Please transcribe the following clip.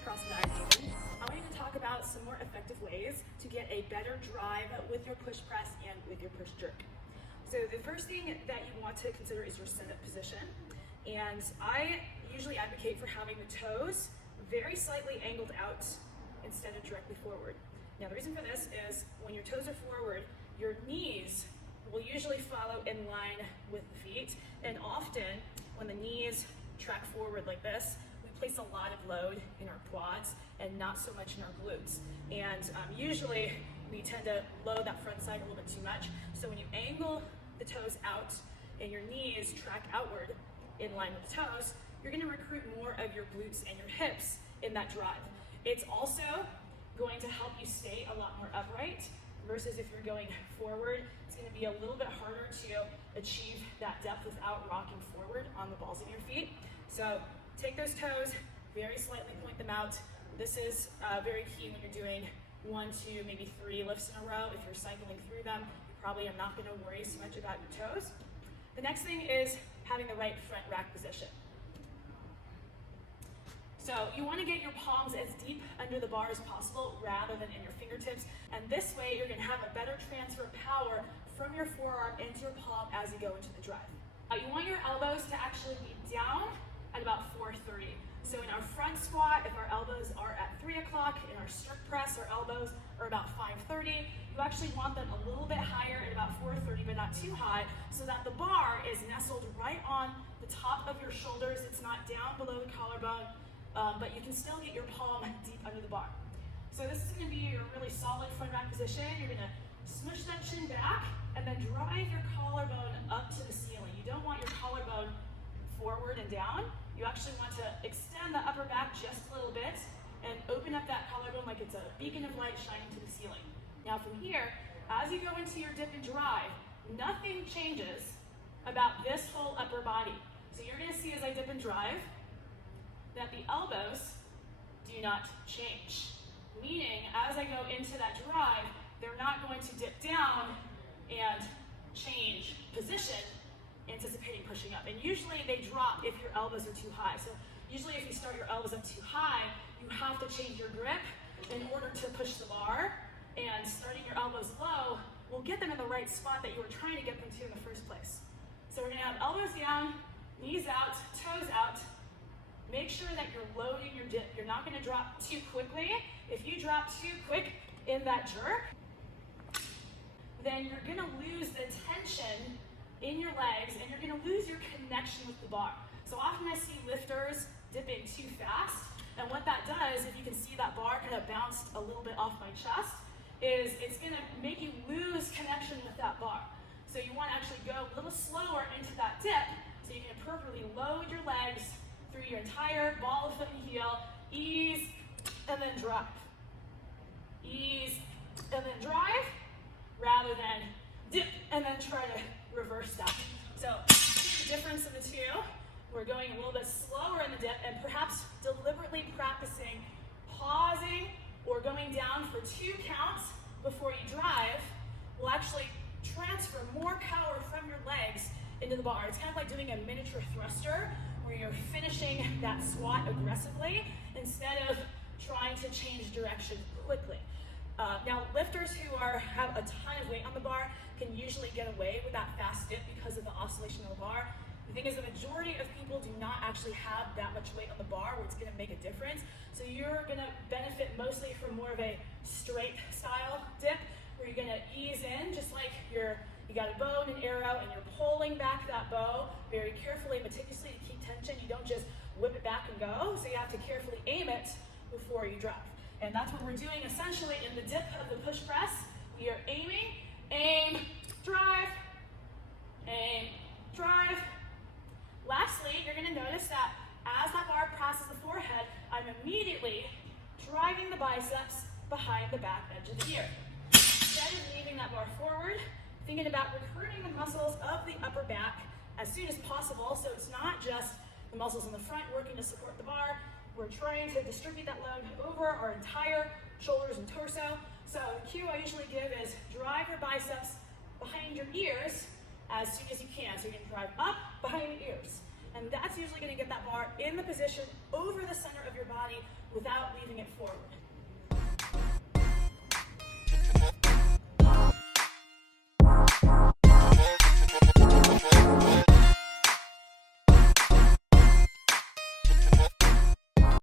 across diagonally, I want you to talk about some more effective ways to get a better drive with your push press and with your push jerk. So the first thing that you want to consider is your setup position. And I usually advocate for having the toes very slightly angled out instead of directly forward. Now the reason for this is when your toes are forward, your knees will usually follow in line with the feet, and often when the knees track forward like this, we place a lot of load in our quads and not so much in our glutes. And usually we tend to load that front side a little bit too much. So when you angle the toes out and your knees track outward in line with the toes, you're gonna recruit more of your glutes and your hips in that drive. It's also going to help you stay a lot more upright versus if you're going forward, it's gonna be a little bit harder to achieve that depth without rocking forward on the balls of your feet. So take those toes, very slightly point them out. This is very key when you're doing 1, 2, maybe 3 lifts in a row. If you're cycling through them, you probably are not gonna worry so much about your toes. The next thing is having the right front rack position. So you want to get your palms as deep under the bar as possible rather than in your fingertips. And this way you're going to have a better transfer of power from your forearm into your palm as you go into the drive. You want your elbows to actually be down at about 4:30. So in our front squat, if our elbows are at 3 o'clock, in our strict press, our elbows are about 5:30. You actually want them a little bit higher at about 4:30, but not too high, so that the bar is nestled right on the top of your shoulders. It's not down below the collarbone, but you can still get your palm deep under the bar. So this is gonna be your really solid front rack position. You're gonna smush that chin back and then drive your collarbone up to the ceiling. You don't want your collarbone forward and down. You actually want to extend the upper back just a little bit and open up that collarbone like it's a beacon of light shining to the ceiling. Now from here, as you go into your dip and drive, nothing changes about this whole upper body. So you're gonna see as I dip and drive that the elbows do not change. Meaning, as I go into that drive, they're not going to dip down and change position, anticipating pushing up. And usually they drop if your elbows are too high. So usually if you start your elbows up too high, you have to change your grip in order to push the bar. And starting your elbows low will get them in the right spot that you were trying to get them to in the first place. So we're gonna have elbows down, knees out, toes out. Make sure that you're loading your dip. You're not gonna drop too quickly. If you drop too quick in that jerk, then you're gonna lose the tension in your legs and you're gonna lose your connection with the bar. So often I see lifters dipping too fast, and what that does, if you can see that bar kind of bounced a little bit off my chest, is it's gonna make you lose connection with that bar. So you wanna actually go a little slower into that dip so you can appropriately load your legs through your entire ball of foot and heel, ease, and then drive. Ease, and then drive, rather than dip, and then try to reverse that. So see the difference in the two. We're going a little bit slower in the dip and perhaps deliberately practicing pausing or going down for 2 counts before you drive will actually transfer more power from your legs into the bar. It's kind of like doing a miniature thruster where you're finishing that squat aggressively instead of trying to change direction quickly. Now, lifters who have a ton of weight on the bar can usually get away with that fast dip because of the oscillation of the bar. The thing is, the majority of people do not actually have that much weight on the bar where it's gonna make a difference. So you're gonna benefit mostly from more of a straight style dip where you're gonna ease in just like you got a bow and an arrow and you're pulling back that bow very carefully and meticulously to keep tension. You don't just whip it back and go, so you have to carefully aim it before you drive. And that's what we're doing essentially in the dip of the push press. We are aiming, aim, drive, aim, drive. Lastly, you're gonna notice that as that bar passes the forehead, I'm immediately driving the biceps behind the back edge of the ear. Instead of leaving that bar forward, thinking about recruiting the muscles of the upper back as soon as possible, so it's not just the muscles in the front working to support the bar. We're trying to distribute that load over our entire shoulders and torso. So the cue I usually give is drive your biceps behind your ears as soon as you can. So you can drive up behind the ears. And that's usually gonna get that bar in the position over the center of your body without leaving it forward.